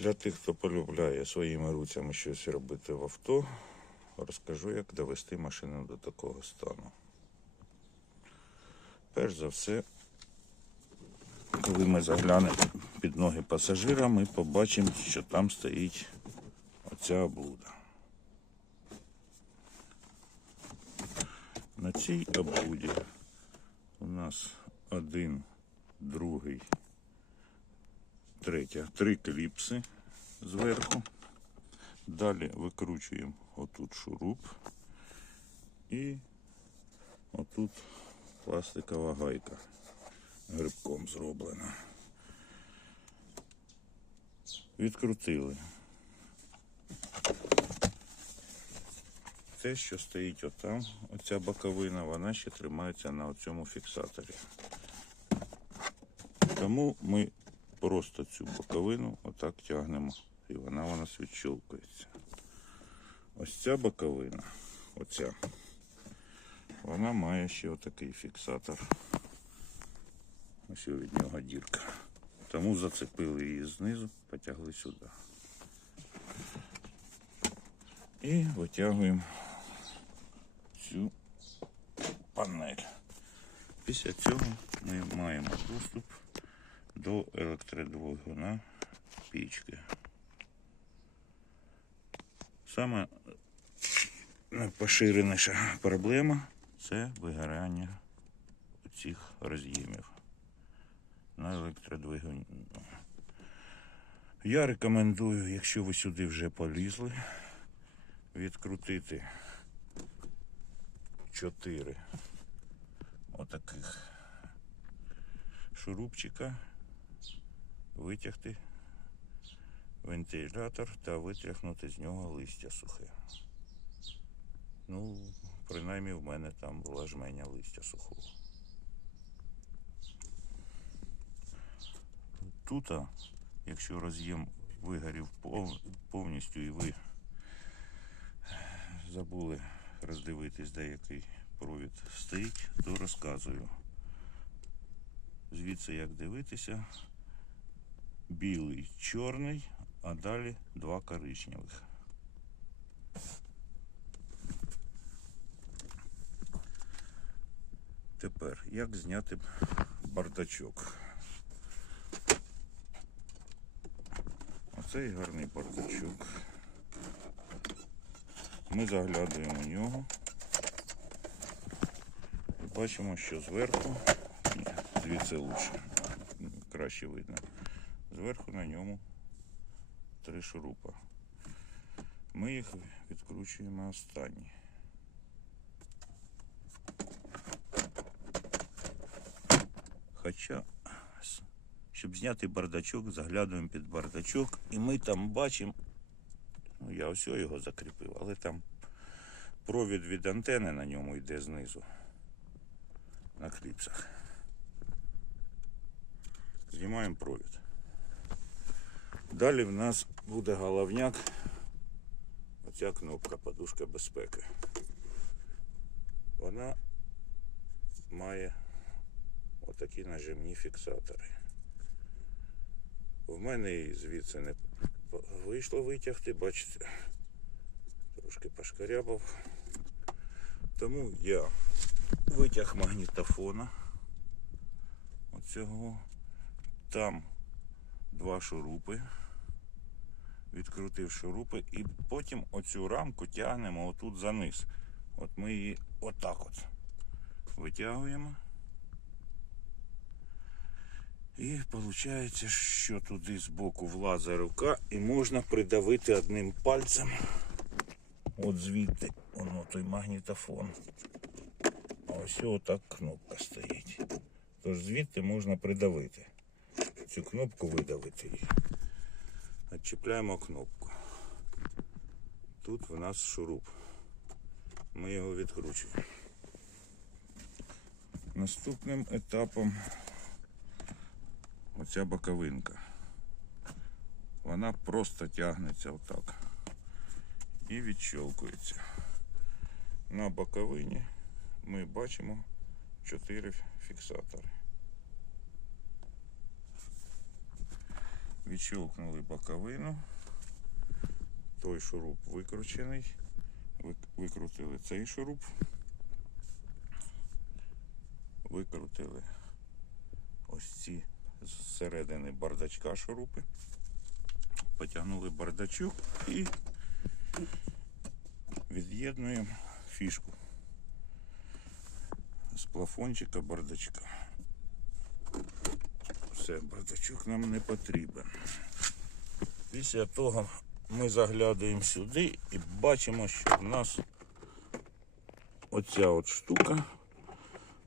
Для тих, хто полюбляє своїми руцями щось робити в авто, розкажу, як довести машину до такого стану. Перш за все, коли ми заглянемо під ноги пасажира, ми побачимо, що там стоїть оця облуда. На цій облуді у нас один, другий, третя, три кліпси зверху. Далі викручуємо отут шуруп і отут пластикова гайка грибком зроблена. Відкрутили. Те, що стоїть отам, оця боковина, вона ще тримається на цьому фіксаторі. Тому ми просто цю боковину отак тягнемо, і вона у нас відщолкується. Ось ця боковина, оця, вона має ще отакий фіксатор. Ось від нього дірка. Тому зацепили її знизу, потягли сюди. І витягуємо цю панель. Після цього ми маємо доступ до електродвигуна пічки. Саме поширеніша проблема це вигорання цих роз'ємів на електродвигуні. Я рекомендую, якщо ви сюди вже полізли, відкрутити 4 отаких шурупчика, витягти вентилятор та витряхнути з нього листя сухе. Ну, принаймні в мене там була жменя листя сухого. Тут, якщо роз'єм вигорів повністю і ви забули роздивитись, де який провід стоїть, то розказую. Звідси як дивитися, білий, чорний, а далі два коричневих. Тепер як зняти бардачок? Оцей гарний бардачок. Ми заглядуємо в нього і бачимо, що зверху, ні, звідси лучше, краще видно. Зверху на ньому три шурупа. Ми їх відкручуємо останні. Хоча, щоб зняти бардачок, заглядуємо під бардачок і ми там бачимо, ну я ось його закріпив, але там провід від антени на ньому йде знизу. На кліпсах. Знімаємо провід. Далі в нас буде головняк. Оця кнопка подушка безпеки. Вона має отакі нажимні фіксатори. В мене її звідси не вийшло витягти, бачите, трошки пошкарябав. Тому я витяг магнітофона оцього. Там два шурупи. Відкрутив шурупи і потім оцю рамку тягнемо отут за низ. От ми її отак от витягуємо. І виходить, що туди збоку влазить рука і можна придавити одним пальцем. От звідти воно той магнітофон. А ось отак кнопка стоїть. Тож звідти можна придавити. Цю кнопку видавити її. Відчіпляємо кнопку. Тут в нас шуруп. Ми його відкручуємо. Наступним етапом оця боковинка. Вона просто тягнеться отак і відщолкується. На боковині ми бачимо 4 фіксатори. Відщелкнули боковину. Той шуруп викручений. Викрутили цей шуруп. Викрутили ось ці зсередини бардачка шурупи. Потягнули бардачок і від'єднуємо фішку з плафончика бардачка. Все, бардачок нам не потрібен. Після того ми заглядаємо сюди і бачимо, що в нас оця от штука,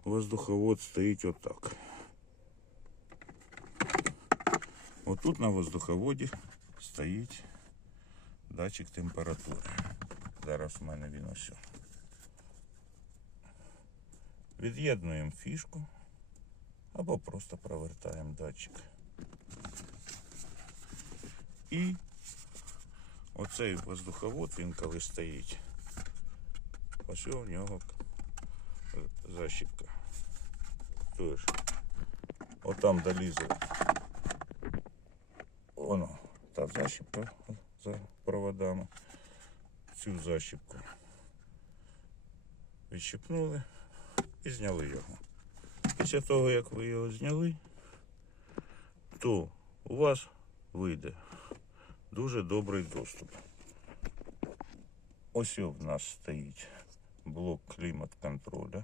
воздуховод стоїть отак. Отут на воздуховоді стоїть датчик температури. Зараз в мене він ось. Від'єднуємо фішку або просто провертаємо датчик. І оцей воздуховод, він коли стоїть, ось у нього защіпка. Тож, отам долізе. Воно, та защіпка за проводами. Цю защіпку відщипнули і зняли його. Після того, як ви його зняли, то у вас вийде дуже добрий доступ. Ось в нас стоїть блок клімат-контроля.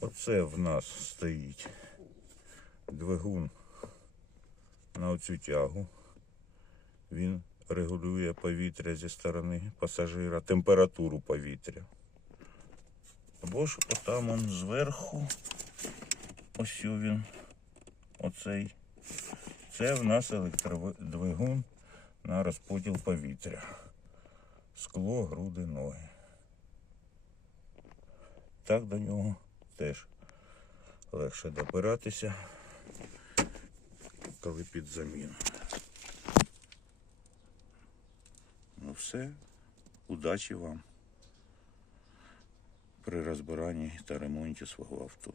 Оце в нас стоїть двигун на оцю тягу. Він регулює повітря зі сторони пасажира, температуру повітря. Або ж отам он зверху. Ось він. Оцей. Це в нас електродвигун на розподіл повітря. Скло, груди, ноги. Так до нього теж легше добиратися, коли під заміну. Ну все, удачі вам при розбиранні та ремонті свого авто.